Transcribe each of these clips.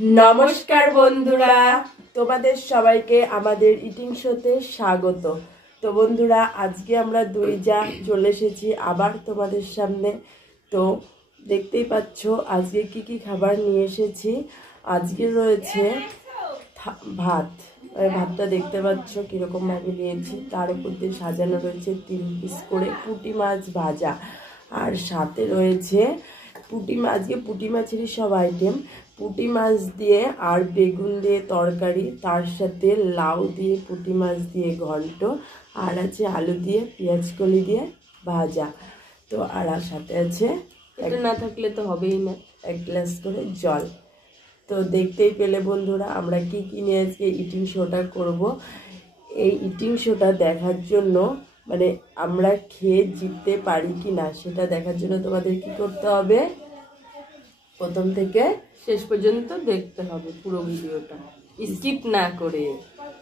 নমস্কার বন্ধুরা, তোমাদের সবাইকে আমাদের ইটিং শোতে স্বাগত। তো বন্ধুরা, আজকে আমরা দুই যা চলে এসেছি আবার তোমাদের সামনে। তো দেখতেই পাচ্ছ আজকে কি কি খাবার নিয়ে এসেছি। আজকে রয়েছে ভাত, ভাতটা দেখতে পাচ্ছ কিরকম ভাবে নিয়েছি। তার উপর দিয়ে সাজানো রয়েছে 3 পিস করে পুঁটি মাছ ভাজা, আর সাথে রয়েছে পুঁটি মাছ। আজকে পুঁটি মাছেরই সব আইটেম, পুঁটি মাছ দিয়ে আর বেগুন দিয়ে তরকারি, তার সাথে লাউ দিয়ে পুঁটি মাছ দিয়ে ঘন্ট, আর আছে আলু দিয়ে পেঁয়াজ কলি দিয়ে ভাজা। তো আর সাথে আছে, এটা না থাকলে তো হবেই না, 1 গ্লাস করে জল। তো দেখতেই পেলে বন্ধুরা আমরা কি কি নিয়ে আজকে ইটিং শোটা করব। এই ইটিং শোটা দেখার জন্য, মানে আমরা খেয়ে জিততে পারি কি না সেটা দেখার জন্য তোমাদের কি করতে হবে, প্রথম থেকে শেষ পর্যন্ত দেখতে হবে পুরো ভিডিওটা, স্কিপ না করে।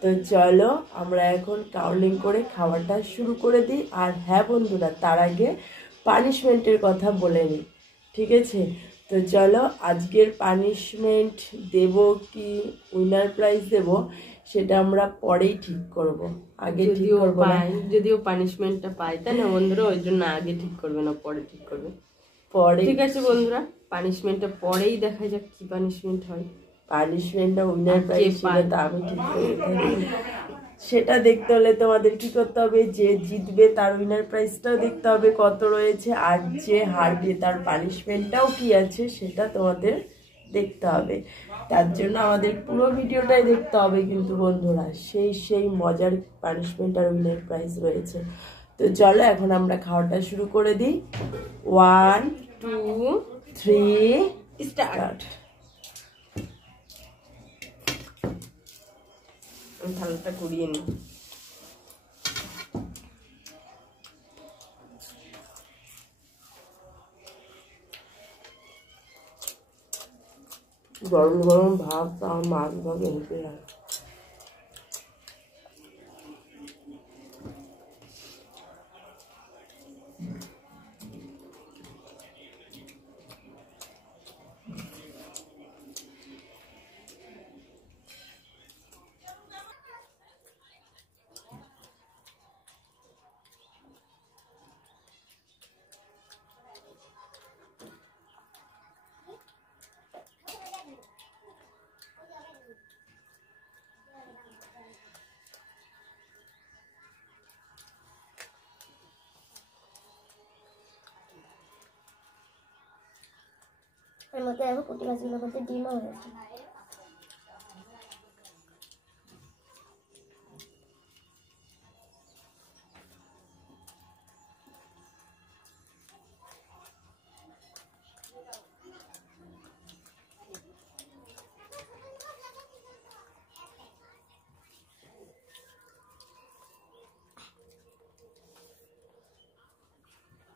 তো চলো আমরা এখন কাউন্টিং করে খাওয়াটা শুরু করে দিই। আর হ্যাঁ বন্ধুরা, তার আগে পানিশমেন্টের কথা বলে নিই, ঠিক আছে? তো চলো, আজকের পানিশমেন্ট দেব কি উইনার প্রাইজ দেব সেটা আমরা পরেই ঠিক করব, আগে ঠিক করব না। যদিও পানিশমেন্টটা পাই, তাই না বন্ধুরা? ওই জন্য আগে ঠিক করবে না, পরে ঠিক করবে। পরে ঠিক আছে বন্ধুরা, পানিশমেন্টটা পরেই দেখা যাক কি পানিশমেন্ট হয়। পানিশমেন্টটা উইনার প্রাইজ সেটা আমি ঠিক করে সেটা দেখতে হলে তোমাদের কি করতে হবে, যে জিতবে তার উইনার প্রাইজটাও দেখতে হবে কত রয়েছে, আর যে হারবে তার পানিশমেন্টটাও কি আছে সেটা তোমাদের দেখতে হবে। তার জন্য আমাদের পুরো ভিডিওটাই দেখতে হবে কিন্তু বন্ধুরা, সেই মজার পানিশমেন্ট আর উইনার প্রাইজ রয়েছে। তো চলো এখন আমরা খাওয়াটা শুরু করে দিই। 1 2 3 স্টার্ট। আমি থালাটা কুড়িয়ে নিই। গরম গরম ভাত আর মাছ ভাবে হেঁটে যায়। এর মধ্যে দেখো পুঁটি মাছগুলোর মধ্যে ডিমও হয়েছে।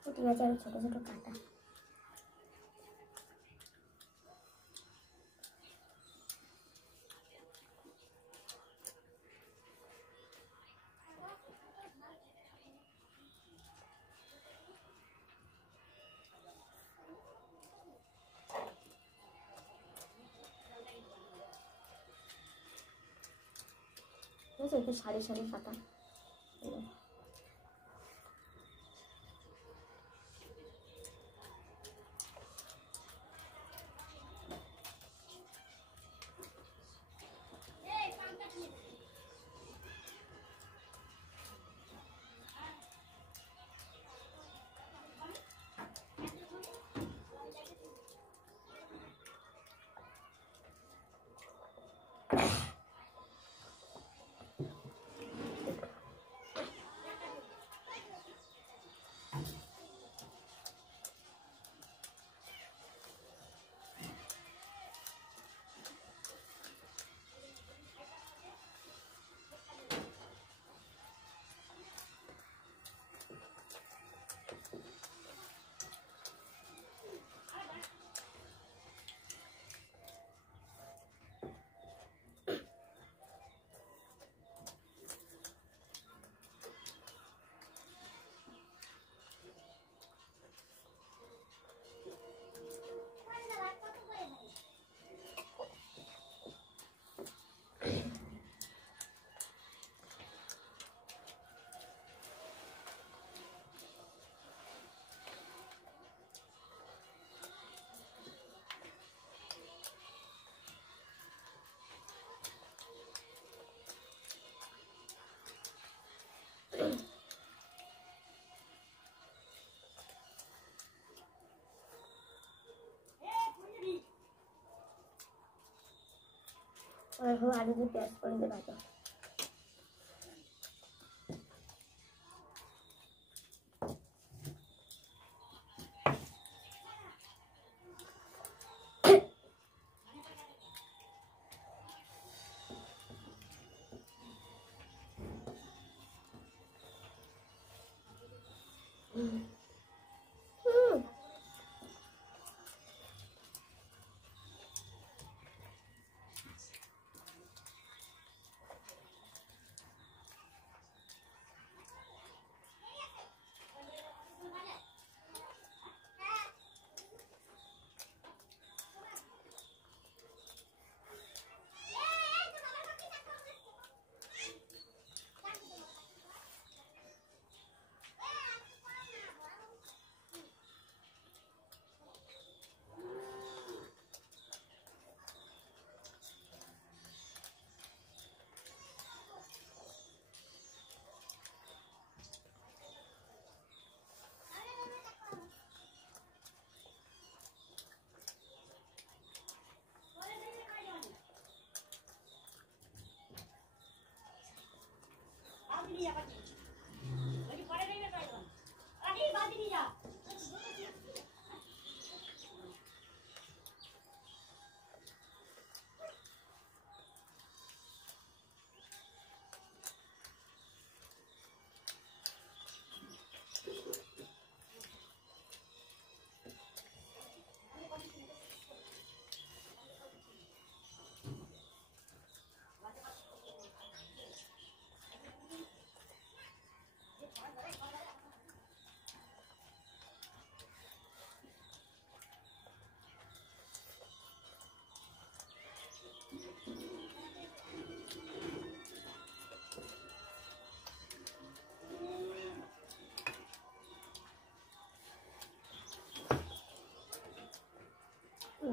পুঁটি মাছের ছোট ছোট কাটা। একটু সারি সারি কাটা। ওইভাবে আলু দিয়ে পেঁয়াজ করে দিয়ে ভাজা।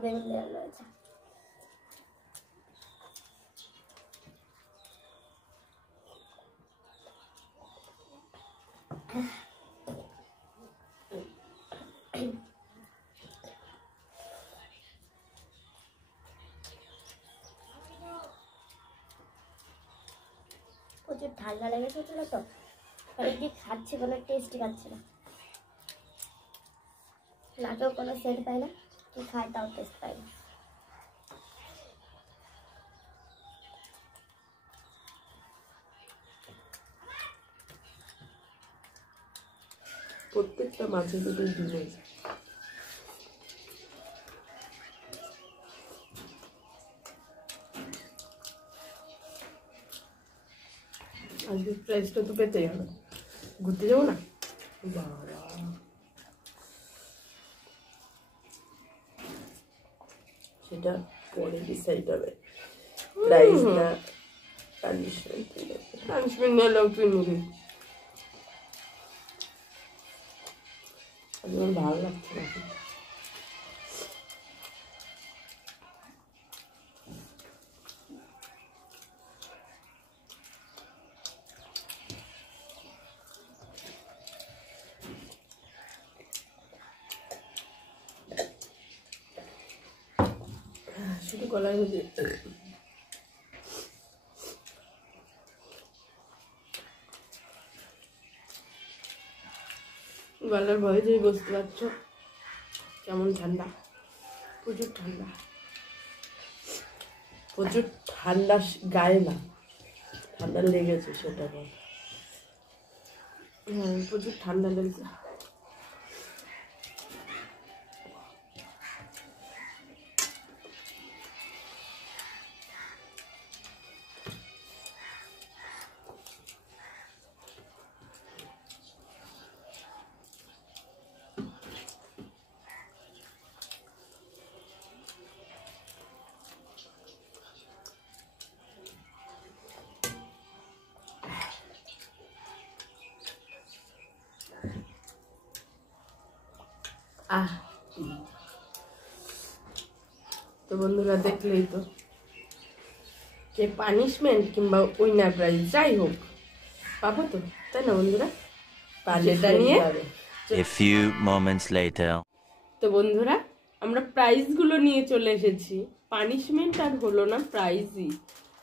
বেগুন দেওয়া রয়েছে। প্রচুর ঠান্ডা লেগেছিল তো, কি খাচ্ছি কোনো টেস্টই খাচ্ছি না, নাকেও কোনো সেন্ট পাই না, কি খাই তাও টেস্ট পাই না। প্রত্যেকটা মাছের ভিতরে ডিম। আজকে প্রাইসটা তো পেতেই হবে, ঘুরতে যাবো না বাবা। সেটা পরে ডিসাইড হবে, প্রাইস না পানিশমেন্ট। পানিশমেন্ট নিলেও তুই নিবি, আমার ভালো লাগছে না। শুধু গলায় হচ্ছে গলার ভয়ে যে বুঝতে পারছো কেমন ঠান্ডা, প্রচুর ঠান্ডা, প্রচুর ঠান্ডা গায়ে না, ঠান্ডা লেগেছে সেটা বল। হ্যাঁ প্রচুর ঠান্ডা লেগেছে। তো বন্ধুরা দেখলেই তো, যে পানিশমেন্ট কিংবা উইনার প্রাইজ যাই হোক পাবো তো, তাই না বন্ধুরা? সেটা নিয়ে A few moments later. তো বন্ধুরা আমরা প্রাইজগুলো নিয়ে চলে এসেছি। পানিশমেন্ট আর হলো না, প্রাইজই।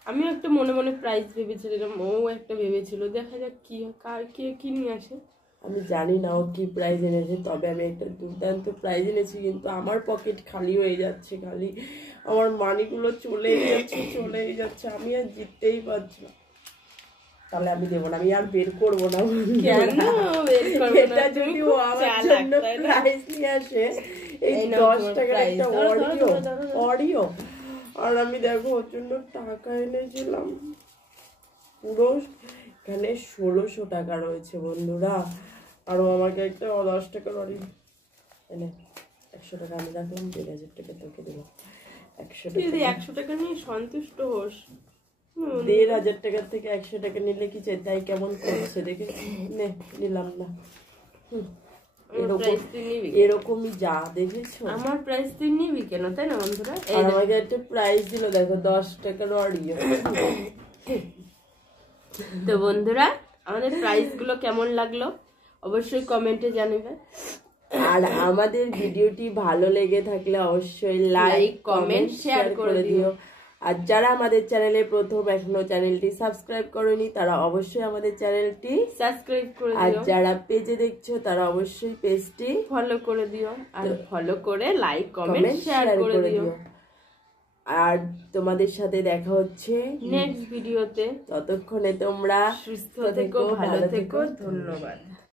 আমিও একটা মনে মনে প্রাইজ ভেবেছিলাম, ও একটা ভেবেছিল। দেখা যাক কি কার কে কি নিয়ে আসে। আমি জানি না ও কি প্রাইজ এনেছে, তবে আমি একটা দুর্দান্ত প্রাইজ এনেছি। কিন্তু আমার পকেট খালি হয়ে যাচ্ছে, খালি আমার মানিগুলো চলেই যাচ্ছে। আমি আর জিততেই পারছি না। তাহলে আমি দেবো না, আমি আর বের করবো না। কেন বের করবো না? এটা যদি ও আমার জন্য প্রাইজ নিয়ে আসে, এই 10 টাকার একটা অডিও, আর আমি দেখো ওর জন্য টাকা এনেছিলাম পুরো এখানে 1600 টাকা রয়েছে বন্ধুরা। আর ও আমাকে একটা 10 টাকার অডিও এনে 100 টাকা আমি রাখলাম, 1000 টাকা তোকে দিলাম। 100 টাকা, তুই 100 টাকা নিয়ে সন্তুষ্ট হোস। 1500 টাকার থেকে 100 টাকা নিলে কি চাই, তাই কেমন করছে দেখে নিলাম না। এরকমই যা দেখেছো। আমার প্রাইস তুই নিবি কেন, তাই না বন্ধুরা? আর আমাকে একটা প্রাইজ দিল, দেখো 10 টাকার অডিও। তো বন্ধুরা, আমাদের প্রাইস গুলো কেমন লাগলো অবশ্যই কমেন্টে জানাবে। আর আমাদের ভিডিওটি ভালো লেগে থাকলে অবশ্যই লাইক কমেন্ট শেয়ার করে দিও। আর যারা আমাদের চ্যানেলে প্রথম এখনো চ্যানেলটি সাবস্ক্রাইব করেনি তারা অবশ্যই আমাদের চ্যানেলটি সাবস্ক্রাইব করে আর দিও। যারা পেজে দেখছো তারা অবশ্যই পেজটি ফলো করে দিও, আর ফলো করে লাইক কমেন্ট শেয়ার করে দিও। আর তোমাদের সাথে দেখা হচ্ছে নেক্সট ভিডিওতে। ততক্ষণে তোমরা সুস্থ থেকো, ভালো থেকো। ধন্যবাদ।